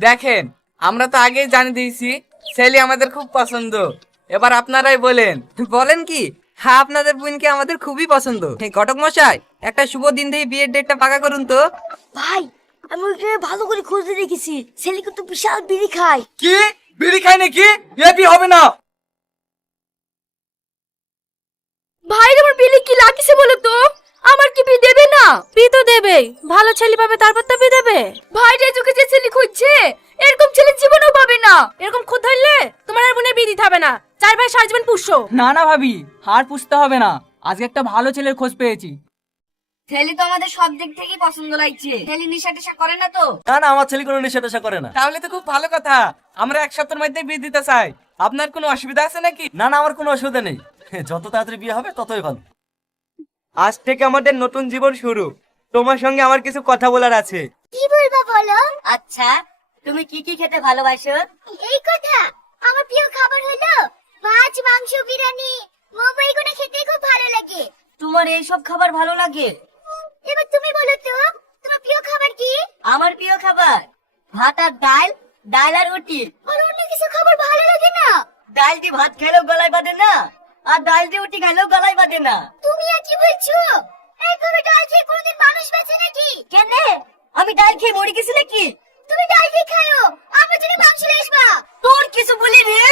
দেখেন, আমরা তো আগেই জানিয়ে দিয়েছি ছেলে আমাদের খুব পছন্দ। এবার আপনারাই বলেন। বলেন কি? হ্যাঁ, আপনাদের বোনকে আমাদের খুবই পছন্দ। ঘটক মশাই, একটা শুভ দিন দিয়ে বিয়ের ডেটটা পাকা করুন তো। ভাই, আমি ওইখানে ভালো করে খুঁজে রেখেছি, ছেলে কিন্তু বিশাল বিড়ি খায়। কি বিড়ি খায় নাকি? এ বিয়ে হবে না। ভাই, আমার বিলি কি লাগিছে বলো তো? আমার কি বিয়ে দেবে না? বিয়ে তো দেবেই, ভালো ছেলে পাবে তারপর তো বিয়ে দেবে। ভাই রে, চোখে যে ছেলে খুঁজছে এরকম ছেলে জীবনেও পাবে না। এরকম খুদ ধরলে তোমার আর বোনের বিয়ে দিতে হবে না। চার ভাই সারা জীবন পুষো। না না ভাবি, হার পুষতে হবে না। আজকে একটা ভালো ছেলের খোঁজ পেয়েছি। ছেলে তো আমাদের সব দিক থেকেই পছন্দ লাগছে। ছেলে নেশা টেশা করে না তো? না না, আমার ছেলে কোনো নেশা টেশা করে না। তাহলে তো খুব ভালো কথা। আমরা এক সপ্তাহের মধ্যে বিয়ে দিতে চাই। আপনার কোনো অসুবিধা আছে নাকি? না না, আমার কোনো অসুবিধা নেই। যত তাড়াতাড়ি বিয়ে হবে ততই ভালো। আজ থেকে আমাদের নতুন জীবন শুরু। তোমার সঙ্গে আমার কিছু কথা বলার আছে। কি বলবা বলো? আচ্ছা, তুমি কি কি খেতে ভালোবাসো? এই কথা, আমার প্রিয় খাবার হলো মাছ, মাংস, বিরিয়ানি, মোমো। এগুলো খেতে খুব ভালো লাগে। তোমার এই সব খাবার ভালো লাগে? এবার তুমি বলো তো, তোমার প্রিয় খাবার কি? আমার প্রিয় খাবার ভাত আর ডাল, ডাল আর রুটি। আর অন্য কিছু খাবার ভালো লাগে না? ডাল দিয়ে ভাত খেলেও গলায় বাঁধে না, আর ডাল দিয়ে রুটি খেলেও গলায় বাঁধে না। তুমি আর কি বলছো? এইভাবে ডাল খেয়ে কোনোদিন মানুষ বাঁচে নাকি? কেন? আমি ডাল খেয়ে মরে গেছি নাকি? তুমি ডাল দিয়ে খাও, আমার জন্য মাংস নিয়ে আসবা। তোর কিছু বলি রে।